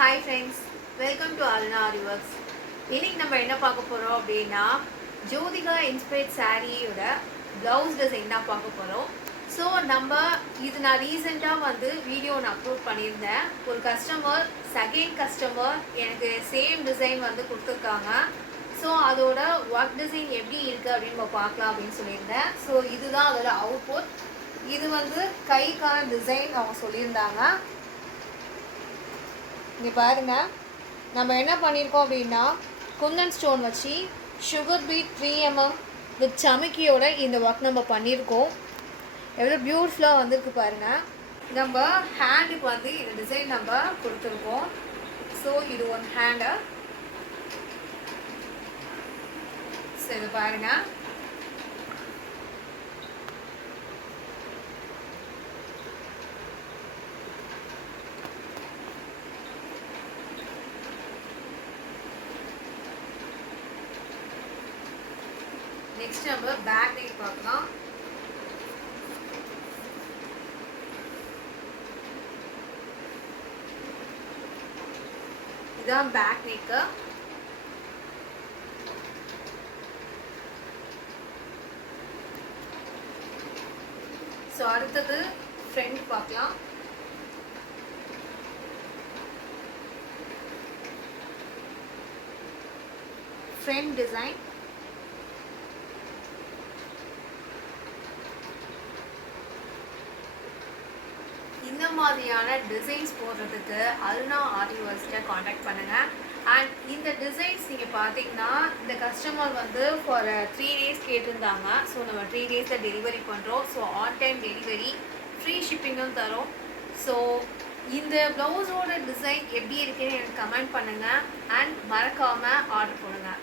Hi friends, welcome to Aruna Artworks. இன்னைக்கு நம்ம என்ன பார்க்க போறோம் அப்படின்னா ஜோதிகா இன்ஸ்பைர்ட் சாரியோட பிளவுஸ் டிசைன் தான் பார்க்க போறோம். ஸோ நான் ரீசெண்டாக வீடியோ அப்லோட் பண்ணியிருந்தேன். ஒரு கஸ்டமர் செகண்ட் கஸ்டமர் எனக்கு சேம் டிசைன் கொடுத்துருக்காங்க. ஸோ அதோட ஒர்க் டிசைன் எப்படி இருக்குது அப்படின்னு நம்ம பார்க்கலாம் அப்படின்னு சொல்லியிருந்தேன். ஸோ இதுதான் அதோட அவுட்புட். இது கைக்கான டிசைன் அவங்க சொல்லியிருந்தாங்க. இங்கே பாருங்கள், நம்ம என்ன பண்ணியிருக்கோம் அப்படின்னா குந்தன் ஸ்டோன் வச்சு சுகர் பீட் 3mm வித் சமிக்கியோட இந்த ஒர்க் நம்ம பண்ணியிருக்கோம். எவ்வளோ பியூட்டிஃபுல்லாக வந்திருக்கு பாருங்கள். நம்ம ஹேண்டுக்கு இந்த டிசைன் நம்ம கொடுத்துருக்கோம். ஸோ இது ஒன் ஹேண்டு. ஸோ இது பாருங்கள். நெக்ஸ்ட் நம்ம பேக் நெக் பார்க்கலாம். இதான் பேக் நெக்கு. ஸோ அடுத்தது ஃப்ரண்ட் பார்க்கலாம். Front design. இந்த மாதிரியான டிசைன்ஸ் போடுறதுக்கு அருணா ஆர்ட்வொர்க்ஸ்ல காண்டாக்ட் பண்ணுங்கள். அண்ட் இந்த டிசைன்ஸ் நீங்கள் பார்த்தீங்கன்னா இந்த கஸ்டமர் ஃபார் 3 days கேட்டிருந்தாங்க. ஸோ நம்ம 3 daysல டெலிவரி பண்ணுறோம். So on time delivery, free ஷிப்பிங்கும் தரோம். ஸோ இந்த ப்ளவுஸோட டிசைன் எப்படி இருக்குன்னு எனக்கு கமெண்ட் பண்ணுங்கள். அண்ட் மறக்காமல் ஆர்டர் பண்ணுங்கள்.